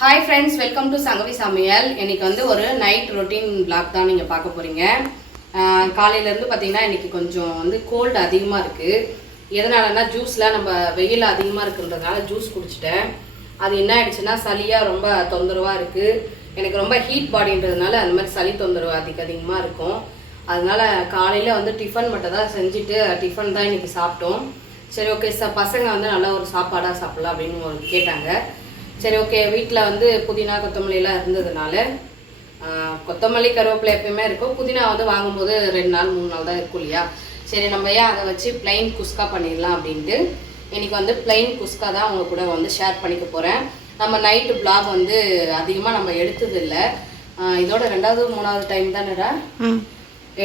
Hi friends, welcome to Sangavi சமையல். இன்றைக்கி வந்து ஒரு நைட் ரொட்டீன் vlog தான் நீங்கள் பார்க்க போகிறீங்க. காலையிலேருந்து பார்த்தீங்கன்னா இன்றைக்கி கொஞ்சம் வந்து கோல்டு அதிகமாக இருக்குது. எதனாலன்னா ஜூஸில் நம்ம வெயில் அதிகமாக இருக்குன்றதுனால ஜூஸ் குடிச்சிட்டேன். அது என்ன ஆயிடுச்சுன்னா சளியாக ரொம்ப தொந்தரவாக இருக்குது. எனக்கு ரொம்ப ஹீட் பாடின்றதுனால அந்த மாதிரி சளி தொந்தரவு அதிகமாக இருக்கும். அதனால் காலையில் வந்து டிஃபன் மட்டும் தான் செஞ்சுட்டு டிஃபன் தான் இன்றைக்கி சாப்பிட்டோம். சரி, ஓகே பசங்க வந்து நல்லா ஒரு சாப்பாடாக சாப்பிட்லாம் அப்படின்னு கேட்டாங்க. சரி, ஓகே, வீட்டில் வந்து புதினா கொத்தமல்லியெல்லாம் இருந்ததுனால கொத்தமல்லி கருவேப்பிலை எப்பயுமே இருக்கும். புதினா வந்து வாங்கும்போது 2 நாள் 3 நாள் தான் இருக்கும் இல்லையா. சரி, நம்ம ஏன் அதை வச்சு பிளைன் குஸ்கா பண்ணிடலாம் அப்படின்ட்டு இன்றைக்கி வந்து பிளைன் குஸ்கா தான் அவங்க கூட வந்து ஷேர் பண்ணிக்க போகிறேன். நம்ம நைட்டு vlog வந்து அதிகமாக நம்ம எடுத்ததில்லை. இதோட 2வது 3வது டைம் தானடா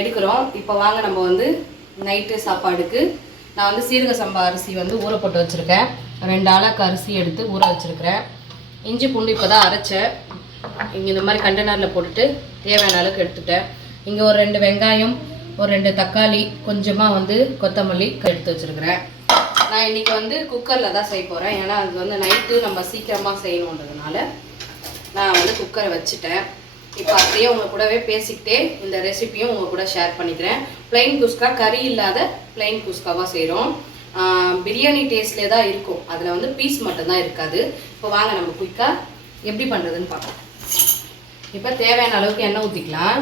எடுக்கிறோம். இப்போ வாங்க நம்ம வந்து நைட்டு சாப்பாடுக்கு நான் வந்து சீரக சம்பா அரிசி வந்து ஊற போட்டு வச்சுருக்கேன். 2 ஆளாக்கு அரிசி எடுத்து ஊற வச்சுருக்கிறேன். இஞ்சி பூண்டு இப்போ தான் அரைச்சேன். இங்கே இந்த மாதிரி கண்டெய்னரில் போட்டுட்டு தேவையான அளவுக்கு எடுத்துட்டேன். இங்கே ஒரு 2 வெங்காயம், ஒரு 2 தக்காளி, கொஞ்சமாக வந்து கொத்தமல்லி எடுத்து வச்சுருக்கிறேன். நான் இன்றைக்கி வந்து குக்கரில் தான் செய்ய போகிறேன். ஏன்னா அது வந்து நைட்டு நம்ம சீக்கிரமாக செய்யணுன்றதுனால நான் வந்து குக்கரை வச்சுட்டேன். இப்போ அப்படியே உங்கள் கூடவே பேசிக்கிட்டே இந்த ரெசிப்பியும் உங்கள் கூட ஷேர் பண்ணிக்கிறேன். பிளைன் குஸ்கா, கறி இல்லாத பிளைன் குஸ்காவாக செய்கிறோம். பிரியாணி டேஸ்ட்லேயே தான் இருக்கும். அதில் வந்து பீஸ் மட்டும்தான் இருக்காது. இப்போ வாங்க நம்ம குயிக்காக எப்படி பண்ணுறதுன்னு பார்க்கலாம். இப்போ தேவையான அளவுக்கு எண்ணெய் ஊற்றிக்கலாம்.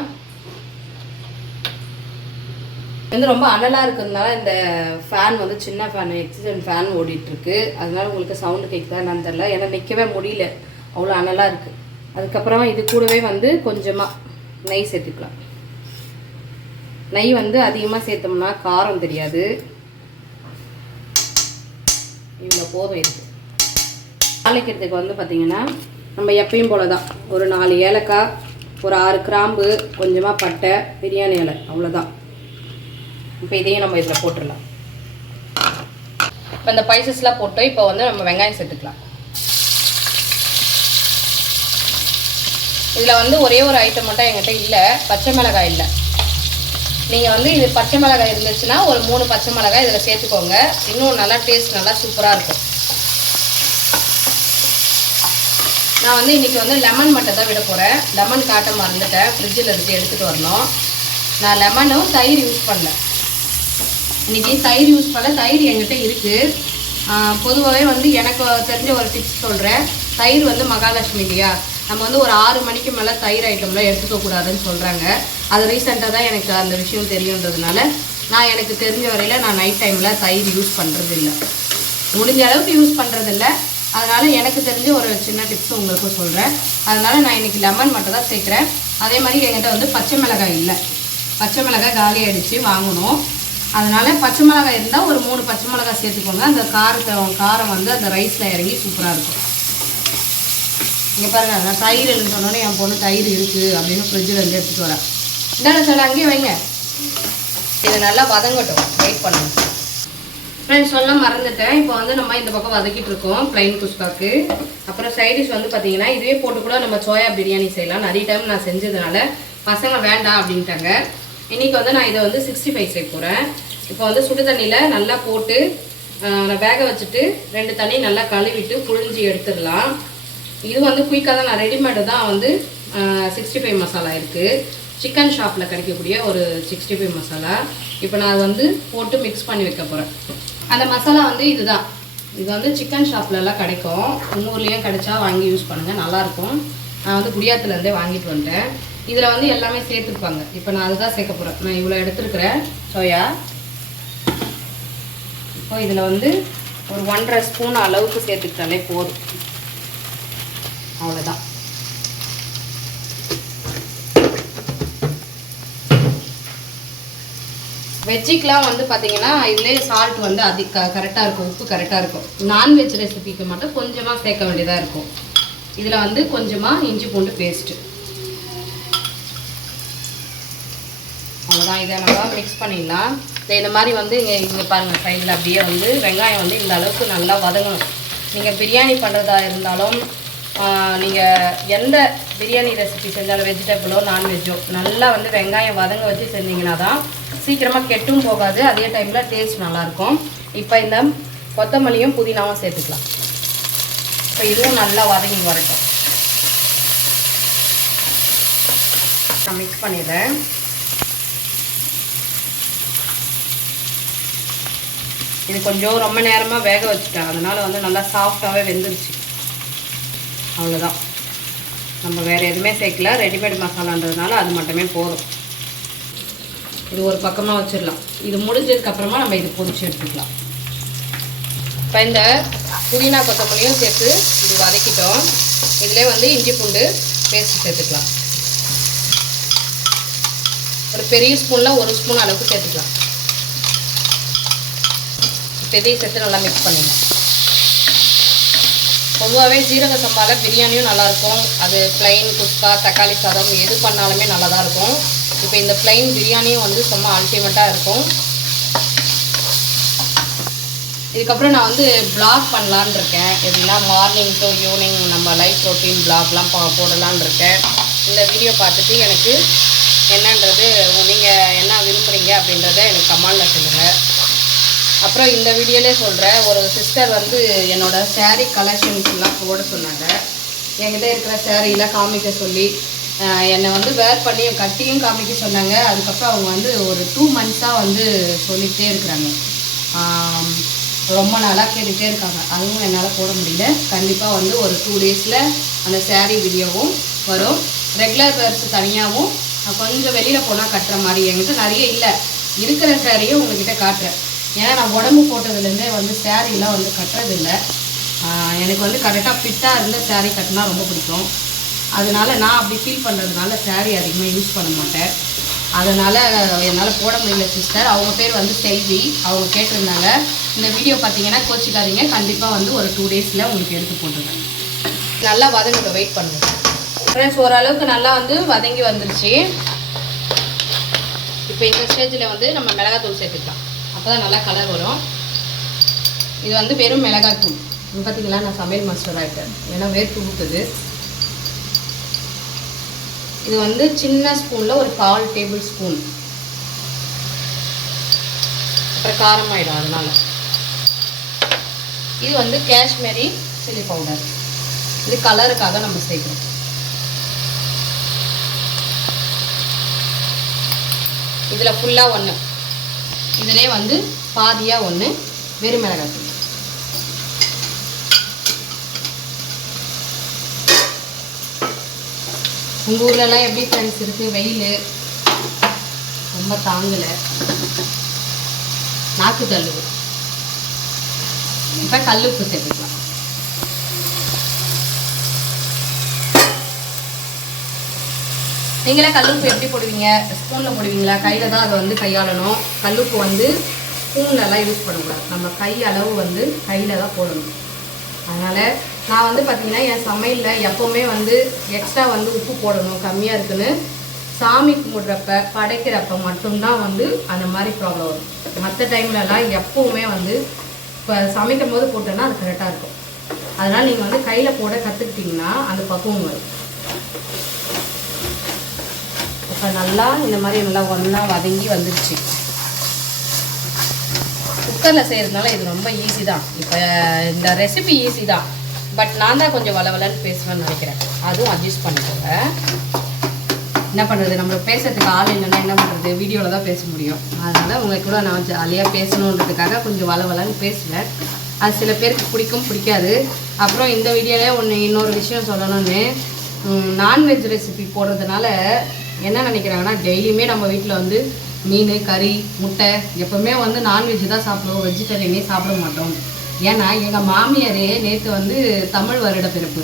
வந்து ரொம்ப அனலாக இருக்கிறதுனால இந்த ஃபேன் வந்து சின்ன ஃபேன், எக்ஸிஜன் ஃபேன் ஓடிட்டுருக்கு. அதனால உங்களுக்கு சவுண்டு கேட்குதா என்னன்னு தெரில. ஏன்னா நிற்கவே முடியல, அவ்வளோ அனலாக இருக்குது. அதுக்கப்புறமா இது கூடவே வந்து கொஞ்சமாக நெய் சேர்த்துக்கலாம். நெய் வந்து அதிகமாக சேர்த்தோம்னா காரம் தெரியாது. இவ்வளோ போதும் இருக்குது. தாளிக்கிறதுக்கு வந்து பார்த்திங்கன்னா நம்ம எப்பயும் போல தான் ஒரு 4 ஏலக்காய், ஒரு 6 கிராம்பு, கொஞ்சமாக பட்டை, பிரியாணி இலை, அவ்வளோதான். இப்போ இதையும் நம்ம இதில் போட்டுடலாம். இப்போ இந்த ஸ்பைசஸ்லாம் போட்டு இப்போ வந்து நம்ம வெங்காயம் சேர்த்துக்கலாம். இதில் வந்து ஒரே ஒரு ஐட்டம் மட்டும் என்கிட்ட இல்லை, பச்சை மிளகாய் இல்லை. நீங்கள் வந்து இது பச்சை மிளகாய் இருந்துச்சுன்னா ஒரு 3 பச்சை மிளகாய் இதில் சேர்த்துக்கோங்க. இன்னும் நல்லா டேஸ்ட் நல்லா சூப்பராக இருக்கும். நான் வந்து இன்றைக்கி வந்து லெமன் மட்டும் தான் விட போகிறேன். லெமன் காட்ட மறந்துட்டேன், ஃப்ரிட்ஜில் இருந்து எடுத்துகிட்டு வரணும். நான் லெமனும் தயிர் யூஸ் பண்ணல. இன்றைக்கி தயிர் யூஸ் பண்ணல. தயிர் என்கிட்ட இருக்குது. பொதுவாகவே வந்து எனக்கு தெரிஞ்ச ஒரு டிப்ஸ் சொல்கிறேன். தயிர் வந்து மகாலட்சுமி இல்லையா, நம்ம வந்து ஒரு 6 மணிக்கு மேலே தயிர் ஐட்டம்லாம் எடுத்துக்கக்கூடாதுன்னு சொல்கிறாங்க. அது ரீசெண்டாக தான் எனக்கு அந்த விஷயம் தெரியுன்றதுனால நான் எனக்கு தெரிஞ்ச வரையில் நான் நைட் டைமில் தயிர் யூஸ் பண்ணுறது இல்லை, முடிஞ்ச அளவுக்கு யூஸ் பண்ணுறதில்ல. அதனால் எனக்கு தெரிஞ்ச ஒரு சின்ன டிப்ஸ் உங்களுக்கும் சொல்கிறேன். அதனால் நான் இன்றைக்கி லெமன் மட்டும் தான் சேர்க்குறேன். அதே மாதிரி என்கிட்ட வந்து பச்சை மிளகாய் இல்லை. பச்சை மிளகாய் காலி ஆகிடுச்சு, வாங்கணும். அதனால் பச்சை மிளகாய் இருந்தால் ஒரு 3 பச்சை மிளகாய் சேர்த்துக்கோங்க. அந்த காரம் வந்து அந்த ரைஸில் இறங்கி சூப்பராக இருக்கும். இங்கே பாருங்கள், நான் தயிர் இல்லைன்னு சொன்னோன்னே என் பொண்ணு தயிர் இருக்குது அப்படின்னு ஃப்ரிட்ஜில் இருந்து எடுத்துகிட்டு வரேன். இந்தாண்ட சார் அங்கேயே வைங்க, இது நல்லா வதங்கட்டும், வெயிட் பண்ணுங்க. ஃப்ரெண்ட்ஸ் சொல்ல மறந்துட்டேன். இப்போ வந்து நம்ம இந்த பக்கம் வதக்கிட்டு இருக்கோம் பிளைன் குஸ்காக்கு. அப்புறம் சைடிஷ் வந்து பார்த்தீங்கன்னா இதுவே போட்டு கூட நம்ம சோயா பிரியாணி செய்யலாம். நிறைய டைம் நான் செஞ்சதுனால பசங்க வேண்டாம் அப்படின்ட்டாங்க. இன்றைக்கி வந்து நான் இதை வந்து 65 செய்ய போகிறேன். இப்போ வந்து சுடு தண்ணியில் நல்லா போட்டு நான் வேக வச்சுட்டு 2 தண்ணி நல்லா கழுவிட்டு புழிஞ்சி எடுத்துடலாம். இது வந்து குயிக்காக தான், நான் ரெடிமேடு தான் வந்து 65 மசாலா இருக்குது. சிக்கன் ஷாப்பில் கிடைக்கக்கூடிய ஒரு 65 மசாலா. இப்போ நான் வந்து போட்டு மிக்ஸ் பண்ணி வைக்க போகிறேன். அந்த மசாலா வந்து இதுதான். இது வந்து சிக்கன் ஷாப்லலாம் கிடைக்கும். ஊர்லேயும் கிடைச்சா வாங்கி யூஸ் பண்ணுங்கள், நல்லாயிருக்கும். நான் வந்து குடியாத்துலேருந்தே வாங்கிட்டு வந்துட்டேன். இதில் வந்து எல்லாமே சேர்த்துருப்பாங்க. இப்போ நான் அதுதான் சேர்க்க போகிறேன். நான் இவ்வளோ எடுத்துருக்கிறேன் சோயா. இப்போ இதில் வந்து ஒரு 1.5 ஸ்பூன் அளவுக்கு சேர்த்துக்கிட்டாலே போதும், அவ்வளோதான். வெஜ்ஜிக்கெலாம் வந்து பார்த்திங்கன்னா இதுலேயே சால்ட் வந்து கரெக்டாக இருக்கும், உப்பு கரெக்டாக இருக்கும். நான்வெஜ் ரெசிபிக்கு மட்டும் கொஞ்சமாக சேர்க்க வேண்டியதாக இருக்கும். இதில் வந்து கொஞ்சமாக இஞ்சி பூண்டு பேஸ்ட்டு, அவ்வளோதான். இதை நம்ம மிக்ஸ் பண்ணிடலாம். இந்த மாதிரி வந்து இங்கே பாருங்கள், சைடில் அப்படியே வந்து வெங்காயம் வந்து இந்த அளவுக்கு நல்லா வதங்கணும். நீங்கள் பிரியாணி பண்ணுறதா இருந்தாலும் நீங்கள் எந்த பிரியாணி ரெசிபி செஞ்சாலும் வெஜிடபிளோ நான்வெஜ்ஜோ நல்லா வந்து வெங்காயம் வதங்க வச்சு செஞ்சிங்கன்னா தான் சீக்கிரமாக கெட்டும் போகாது, அதே டைமில் டேஸ்ட் நல்லாயிருக்கும். இப்போ இந்த கொத்தமல்லியும் புதினாவும் சேர்த்துக்கலாம். இப்போ இதுவும் நல்லா வதங்கி வரட்டும். நான் மிக்ஸ் பண்ணிடுறேன். இது கொஞ்சம் ரொம்ப நேரமாக வேக வச்சுட்டேன், அதனால் வந்து நல்லா சாஃப்டாகவே வெந்துருச்சு. அவ்வளோதான், நம்ம வேறு எதுவுமே சேர்க்கல, ரெடிமேட் மசாலான்றதுனால அது மட்டுமே போதும். இது ஒரு பக்கமாக வச்சிடலாம். இது முடிஞ்சதுக்கப்புறமா நம்ம இது பொரிச்சு எடுத்துக்கலாம். இப்போ இந்த புதினா கொத்தமல்லியும் சேர்த்து இது வதக்கிட்டோம். இதிலே வந்து இஞ்சி பூண்டு பேஸ்ட் சேர்த்துக்கலாம். ஒரு பெரிய ஸ்பூனில் 1 ஸ்பூன் அளவுக்கு சேர்த்துக்கலாம். இதையும் சேர்த்து நல்லா மிக்ஸ் பண்ணிடலாம். பொதுவாகவே ஜீரக சம்பாவில் பிரியாணியும் நல்லாயிருக்கும். அது ப்ளைன் குஸ்கா, தக்காளி சாதம் எது பண்ணாலுமே நல்லா தான் இருக்கும். இப்போ இந்த ப்ளைன் பிரியாணியும் வந்து சும்மா அல்டிமேட்டாக இருக்கும். இதுக்கப்புறம் நான் வந்து ப்ளாக் பண்ணலான்னு இருக்கேன். எப்படின்னா மார்னிங் டு ஈவினிங் நம்ம லைஃப் ரொட்டீன் ப்ளாக்லாம் போடலான்னு இருக்கேன். இந்த வீடியோ பார்த்துட்டு எனக்கு என்னன்றது நீங்கள் என்ன விரும்புகிறீங்க அப்படின்றத எனக்கு கமெண்டில் சொல்லுங்கள். அப்புறம் இந்த வீடியோலே சொல்கிறேன், ஒரு சிஸ்டர் வந்து என்னோடய சேரீ கலெக்ஷன்ஸ்லாம் போட சொன்னாங்க. என்கிட்ட இருக்கிற சேரீலாம் காமிக்க சொல்லி என்னை வந்து வேர் பண்ணி கட்டியும் காமிக்க சொன்னாங்க. அதுக்கப்புறம் அவங்க வந்து ஒரு 2 மந்த்ஸாக வந்து சொல்லிகிட்டே இருக்கிறாங்க. ரொம்ப நாளாக கேட்டுகிட்டே இருக்காங்க. அதுவும் என்னால் போட முடியல. கண்டிப்பாக வந்து ஒரு 2 டேஸில் அந்த சேரீ வீடியோவும் வரும். ரெகுலர் வேர்ஸ் தனியாகவும் கொஞ்சம் வெளியில் போனால் கட்டுற மாதிரி என்கிட்ட நிறைய இல்லை. இருக்கிற சேரீயை உங்கள்கிட்ட காட்டுறேன். ஏன்னா நான் உடம்பு போட்டதுலேருந்தே வந்து சேரீலாம் வந்து கட்டுறதில்லை. எனக்கு வந்து கரெக்டாக ஃபிட்டாக இருந்த சேரீ கட்டினா ரொம்ப பிடிக்கும். அதனால் நான் அப்படி ஃபீல் பண்ணுறதுனால சேரீ அதிகமாக யூஸ் பண்ண மாட்டேன். அதனால் என்னால் போட முடியல சிஸ்டர். அவங்க பேர் வந்து செல்வி. அவங்க கேட்டிருந்தாங்க. இந்த வீடியோ பார்த்தீங்கன்னா கோச்சிக்காதீங்க, கண்டிப்பாக வந்து ஒரு 2 டேஸில் உங்களுக்கு எடுத்து போட்டுருக்கேன். நல்லா வதங்க வெயிட் பண்ணுங்கள் ஃப்ரெண்ட்ஸ். ஓரளவுக்கு நல்லா வந்து வதங்கி வந்துருச்சு. இப்போ இந்த ஸ்டேஜில் வந்து நம்ம மிளகாத்தூள் சேர்த்துக்கலாம். அப்போ தான் நல்லா கலர் வரும். இது வந்து வெறும் மிளகாத்தூள். பார்த்தீங்களா, நான் சமையல் மாஸ்டர் ஆகிட்டேன். ஏன்னா வேர்த்து ஊற்றுது. இது வந்து சின்ன ஸ்பூனில் ஒரு 1/4 டேபிள் ஸ்பூன். அப்புறம் காரம் ஆகிடும். அதனால் இது வந்து காஷ்மீரி சில்லி பவுடர். இது கலருக்காக நம்ம சேர்க்குறோம். இதில் ஃபுல்லாக 1, இதிலே வந்து பாதியாக 1 வெறும் மிளகாத்தூள். உங்கள் ஊர்லலாம் எப்படி ஃப்ரெண்ட்ஸ் இருக்குது? வெயில் ரொம்ப தாங்கலை, நாக்கு தள்ளுது. இப்போ கல்லுப்பு சேர்த்துக்கலாம். நீங்களே கல்லுப்பு எப்படி போடுவீங்க? ஸ்பூனில் போடுவீங்களா? கையில் தான் அதை வந்து கையாளணும். கல்லுப்பு வந்து ஸ்பூன்லலாம் யூஸ் பண்ணக்கூடாது. நம்ம கை அளவு வந்து கையில் தான் போடணும். அதனால் நான் வந்து பார்த்திங்கன்னா என் சமையலில் எப்போவுமே வந்து எக்ஸ்ட்ரா வந்து உப்பு போடணும், கம்மியாக இருக்குன்னு சாமி கும்பிட்றப்ப படைக்கிறப்ப மட்டும்தான் வந்து அந்த மாதிரி ப்ராப்ளம் வரும். மற்ற டைம்லலாம் எப்போவுமே வந்து இப்போ சமைக்கும் போது போட்டோன்னா அது கரெக்டாக இருக்கும். அதனால் நீங்கள் வந்து கையில் போட கற்றுக்கிட்டிங்கன்னா அந்த பக்குவம் வரும். இப்போ நல்லா இந்த மாதிரி நல்லா ஒன்றா வதங்கி வந்துடுச்சு. குக்கரில் செய்கிறதுனால இது ரொம்ப ஈஸி தான். இப்போ இந்த ரெசிபி ஈஸி தான், பட் நான் தான் கொஞ்சம் வளவலன்னு பேசுவேன்னு நினைக்கிறேன். அதுவும் அட்ஜஸ்ட் பண்ணிக்கோங்க. என்ன பண்ணுறது, நம்மளுக்கு பேசுறதுக்கு ஆள் இல்லைன்னா என்ன பண்ணுறது, வீடியோவில் தான் பேச முடியும். அதனால் உங்களுக்கு கூட நான் ஜாலியாக பேசணுன்றதுக்காக கொஞ்சம் வளவலன்னு பேசுவேன். அது சில பேருக்கு பிடிக்கும், பிடிக்காது. அப்புறம் இந்த வீடியோவிலே இன்னொரு விஷயம் சொல்லணும்னு, நான்வெஜ் ரெசிபி போடுறதுனால என்ன நினைக்கிறாங்கன்னா, டெய்லியுமே நம்ம வீட்டில் வந்து மீன், கறி, முட்டை எப்போவுமே வந்து நான்வெஜ் தான் சாப்பிடுவோம், வெஜிடேரியனே சாப்பிட மாட்டோம். ஏன்னா எங்கள் மாமியாரே நேற்று வந்து தமிழ் வருட பிறப்பு.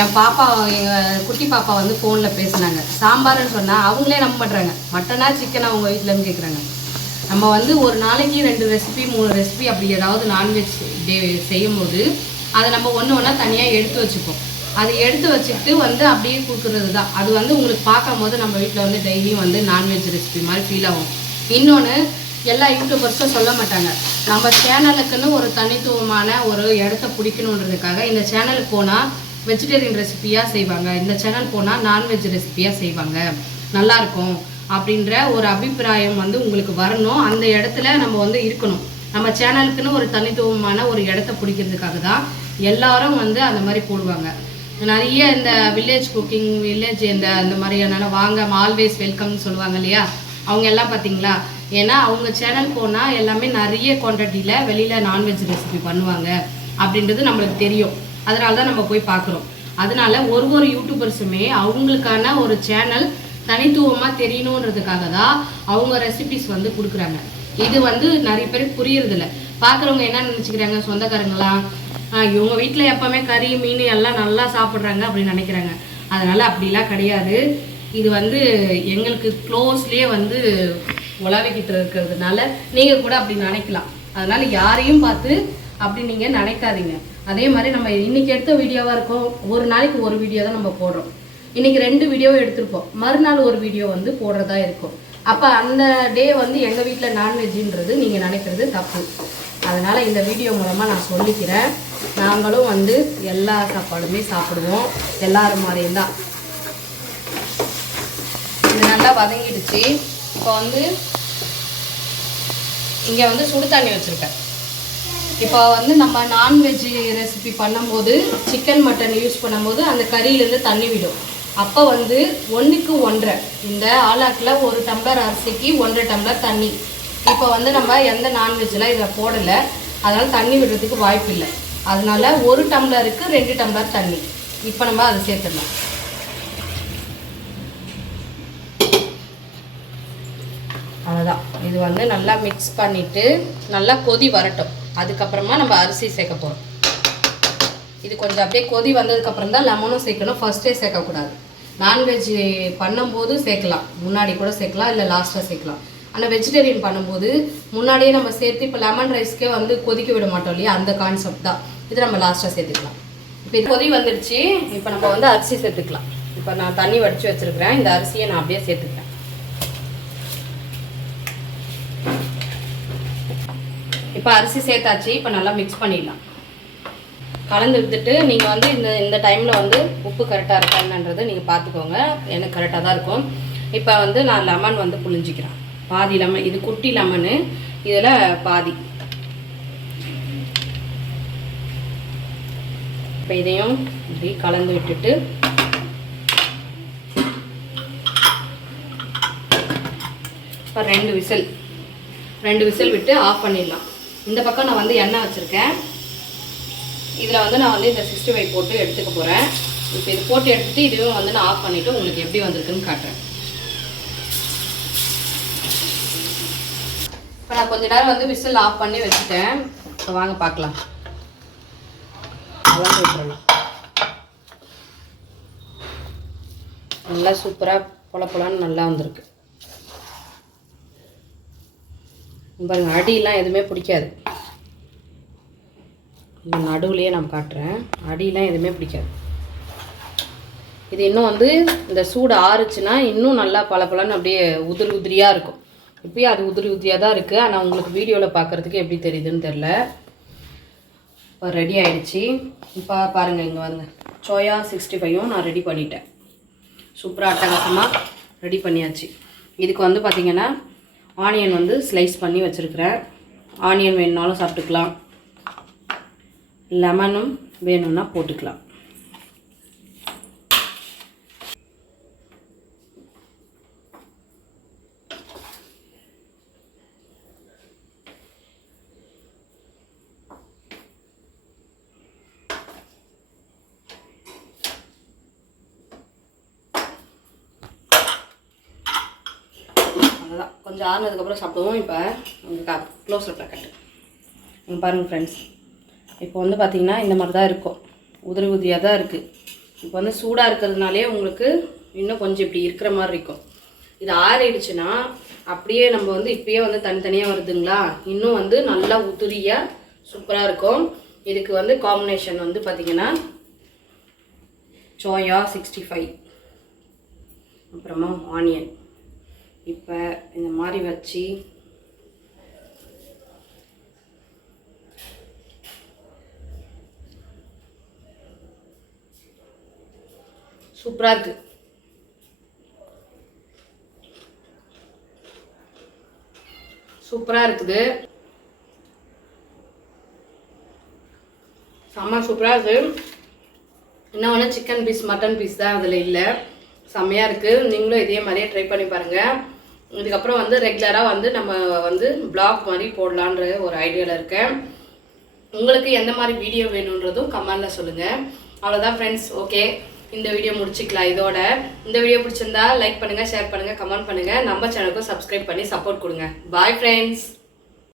என் பாப்பா, எங்கள் குட்டி பாப்பா வந்து ஃபோனில் பேசினாங்க. சாம்பார்னு சொன்னால் அவங்களே நம்ப பண்ணுறாங்க. மட்டனா சிக்கனா அவங்க வீட்டிலன்னு கேட்குறாங்க. நம்ம வந்து ஒரு நாளைக்கு 2 ரெசிபி 3 ரெசிபி அப்படி ஏதாவது நான்வெஜ் டே செய்யும் போது அதை நம்ம ஒன்று ஒன்றா தனியாக எடுத்து வச்சுப்போம். அதை எடுத்து வச்சுக்கிட்டு வந்து அப்படியே கொடுக்குறது தான். அது வந்து உங்களுக்கு பார்க்கும் போது நம்ம வீட்டில் வந்து டெய்லியும் வந்து நான்வெஜ் ரெசிபி மாதிரி ஃபீல் ஆகும். இன்னொன்று, எல்லா யூடியூபர்ஸும் சொல்ல மாட்டாங்க. நம்ம சேனலுக்குன்னு ஒரு தனித்துவமான ஒரு இடத்த பிடிக்கணுன்றதுக்காக இந்த சேனலுக்கு போனால் வெஜிடேரியன் ரெசிபியாக செய்வாங்க, இந்த சேனல் போனால் நான்வெஜ் ரெசிபியாக செய்வாங்க, நல்லாயிருக்கும் அப்படின்ற ஒரு அபிப்பிராயம் வந்து உங்களுக்கு வரணும். அந்த இடத்துல நம்ம வந்து இருக்கணும். நம்ம சேனலுக்குன்னு ஒரு தனித்துவமான ஒரு இடத்த பிடிக்கிறதுக்காக தான் எல்லாரும் வந்து அந்த மாதிரி போடுவாங்க. நிறைய இந்த வில்லேஜ் குக்கிங் வில்லேஜ் இந்த மாதிரியான வாங்க ஆல்வேஸ் வெல்கம்னு சொல்லுவாங்க இல்லையா, அவங்க எல்லாம் பார்த்தீங்களா. ஏன்னா அவங்க சேனல் போனால் எல்லாமே நிறைய குவான்டிட்டியில் வெளியில் நான்வெஜ் ரெசிபி பண்ணுவாங்க அப்படின்றது நம்மளுக்கு தெரியும். அதனால தான் நம்ம போய் பார்க்குறோம். அதனால ஒரு யூடியூபர்ஸுமே அவங்களுக்கான ஒரு சேனல் தனித்துவமாக தெரியணுன்றதுக்காக தான் அவங்க ரெசிபிஸ் வந்து கொடுக்குறாங்க. இது வந்து நிறைய பேருக்கு புரியறதில்ல. பார்க்குறவங்க என்ன நினச்சிக்கிறாங்க, சொந்தக்காரங்களாம் இவங்க வீட்டில் எப்போவுமே கறி மீன் எல்லாம் நல்லா சாப்பிட்றாங்க அப்படின்னு நினைக்கிறாங்க. அதனால் அப்படிலாம் கிடையாது. இது வந்து எங்களுக்கு க்ளோஸ்லேயே வந்து உழவிக்கிட்டு இருக்கிறதுனால நீங்கள் கூட அப்படி நினைக்கலாம். அதனால் யாரையும் பார்த்து அப்படி நீங்கள் நினைக்காதீங்க. அதே மாதிரி நம்ம இன்றைக்கி எடுத்த வீடியோவாக இருக்கும், ஒரு நாளைக்கு ஒரு வீடியோ தான் நம்ம போடுறோம். இன்றைக்கி 2 வீடியோவை எடுத்திருப்போம், மறுநாள் ஒரு வீடியோ வந்து போடுறதா இருக்கும். அப்போ அந்த டே வந்து எங்கள் வீட்டில் நான்வெஜ்ஜுன்றது நீங்கள் நினைக்கிறது தப்பு. அதனால் இந்த வீடியோ மூலமாக நான் சொல்லிக்கிறேன், நாங்களும் வந்து எல்லா சாப்பாடுமே சாப்பிடுவோம், எல்லாரும் மாதிரியும் தான். இது நல்லா வதங்கிடுச்சு. இப்போ வந்து இங்கே வந்து சுடு தண்ணி வச்சுருக்கேன். இப்போ வந்து நம்ம நான்வெஜ் ரெசிபி பண்ணும்போது சிக்கன் மட்டன் யூஸ் பண்ணும்போது அந்த கறியிலேருந்து தண்ணி விடும். அப்போ வந்து 1க்கு 1.5 இந்த ஆளாக்கில் 1 டம்ளர் அரிசிக்கு 1.5 டம்ளர் தண்ணி. இப்போ வந்து நம்ம எந்த நான்வெஜ்லாம் இதில் போடலை, அதனால் தண்ணி விடுறதுக்கு வாய்ப்பு இல்லை. அதனால 1 டம்ளருக்கு 2 டம்ளர் தண்ணி. இப்போ நம்ம அதை சேர்த்துடலாம். அவ்வளோதான். இது வந்து நல்லா மிக்ஸ் பண்ணிவிட்டு நல்லா கொதி வரட்டும். அதுக்கப்புறமா நம்ம அரிசி சேர்க்க போகிறோம். இது கொஞ்சம் அப்படியே கொதி வந்ததுக்கப்புறம் தான் லெமனும் சேர்க்கணும், ஃபர்ஸ்ட்டே சேர்க்கக்கூடாது. நான்வெஜ் பண்ணும்போது சேர்க்கலாம், முன்னாடி கூட சேர்க்கலாம், இல்லை லாஸ்ட்டாக சேர்க்கலாம். ஆனால் வெஜிடேரியன் பண்ணும்போது முன்னாடியே நம்ம சேர்த்து இப்போ லெமன் ரைஸ்க்கே வந்து கொதிக்க விட மாட்டோம் இல்லையா, அந்த கான்செப்ட் தான். இது நம்ம லாஸ்ட்டாக சேர்த்துக்கலாம். இப்போ இது கொதி வந்துடுச்சு. இப்போ நம்ம வந்து அரிசி சேர்த்துக்கலாம். இப்போ நான் தண்ணி வடித்து வச்சுருக்கிறேன், இந்த அரிசியை நான் அப்படியே சேர்த்துக்கிறேன். இப்போ அரிசி சேர்த்தாச்சு. இப்போ நல்லா மிக்ஸ் பண்ணிடலாம். கலந்து விட்டுட்டு நீங்கள் வந்து இந்த டைமில் வந்து உப்பு கரெக்டாக இருக்கா என்னன்றது நீங்கள் பார்த்துக்கோங்க. எனக்கு கரெக்டாக தான் இருக்கும். இப்போ வந்து நான் லெமன் வந்து புழிஞ்சிக்கிறேன். பாதி லெமன், இது குட்டி லெமனு, இதில் பாதி. இப்போ இதையும் இப்படி கலந்து விட்டுட்டு இப்போ 2 விசில் விட்டு ஆஃப் பண்ணிடலாம். இந்த பக்கம் நான் வந்து எண்ணெய் வச்சுருக்கேன். இதில் வந்து நான் வந்து இந்த 65 போட்டு எடுத்துக்க போகிறேன். இப்போ இது போட்டு எடுத்துகிட்டு இதுவும் வந்து நான் ஆஃப் பண்ணிவிட்டு உங்களுக்கு எப்படி வந்திருக்குன்னு காட்டுறேன். இப்போ நான் கொஞ்ச நேரம் வந்து விசில் ஆஃப் பண்ணி வச்சுட்டேன். இப்போ வாங்க பார்க்கலாம். கலந்து விட்டுறலாம். நல்லா சூப்பராக பொலப்பொலான்னு நல்லா வந்திருக்கு பாருங்க. அடியெலாம் எதுவுமே பிடிக்காது. நடுவுலையே நான் காட்டுறேன், அடியெலாம் எதுவுமே பிடிக்காது. இது இன்னும் வந்து இந்த சூடு ஆறுச்சுன்னா இன்னும் நல்லா பலப்பலன்னு அப்படியே உதிரியாக இருக்கும். இப்போயும் அது உதிரியாக தான் இருக்குது. ஆனால் உங்களுக்கு வீடியோவில் பார்க்குறதுக்கு எப்படி தெரியுதுன்னு தெரில. இப்போ ரெடி ஆகிடுச்சு. இப்போ பாருங்கள், இங்கே வாங்க, சோயா 65யும் நான் ரெடி பண்ணிட்டேன். சூப்பராக அட்டகாசமாக ரெடி பண்ணியாச்சு. இதுக்கு வந்து பார்த்திங்கன்னா ஆனியன் வந்து ஸ்லைஸ் பண்ணி வச்சுருக்கிறேன். ஆனியன் வேணுனாலும் சாப்பிட்டுக்கலாம், லெமனும் வேணும்னா போட்டுக்கலாம். அவ்வளோதான். கொஞ்சம் ஆறுனதுக்கப்புறம் சாப்பிடுவோம். இப்போ உங்களுக்கு க்ளோஸில் கட்டு நீங்கள் பாருங்கள் ஃப்ரெண்ட்ஸ். இப்போ வந்து பார்த்திங்கன்னா இந்த மாதிரி தான் இருக்கும், உதிரியாக தான் இருக்குது. இப்போ வந்து சூடாக இருக்கிறதுனாலே உங்களுக்கு இன்னும் கொஞ்சம் இப்படி இருக்கிற மாதிரி இருக்கும். இது ஆறிடுச்சுன்னா அப்படியே நம்ம வந்து இப்பயே வந்து தனித்தனியாக வருதுங்களா, இன்னும் வந்து நல்லா உதிரியாக சூப்பராக இருக்கும். இதுக்கு வந்து காம்பினேஷன் வந்து பார்த்திங்கன்னா சோயா 65 அப்புறமா ஆனியன். இப்போ இந்த மாதிரி வச்சு சூப்பராக இருக்குது. சூப்பராக இருக்குது, செம்ம சூப்பராக இருக்குது. இன்னும் ஒன்று சிக்கன் பீஸ் மட்டன் பீஸ் தான் அதில் இல்லை. செம்மையாக இருக்குது. நீங்களும் இதே மாதிரியே ட்ரை பண்ணி பாருங்கள். இதுக்கப்புறம் வந்து ரெகுலராக வந்து நம்ம வந்து ப்ளாக் மாதிரி போடலான்ற ஒரு ஐடியாவில் இருக்கேன். உங்களுக்கு எந்த மாதிரி வீடியோ வேணுன்றதும் கமெண்டில் சொல்லுங்கள். அவ்வளோதான் ஃப்ரெண்ட்ஸ். ஓகே, இந்த வீடியோ முடிச்சிக்கலாம் இதோட. இந்த வீடியோ பிடிச்சிருந்தா லைக் பண்ணுங்கள், ஷேர் பண்ணுங்கள், கமெண்ட் பண்ணுங்கள். நம்ம சேனலுக்கும் சப்ஸ்கிரைப் பண்ணி சப்போர்ட் கொடுங்க. Bye friends.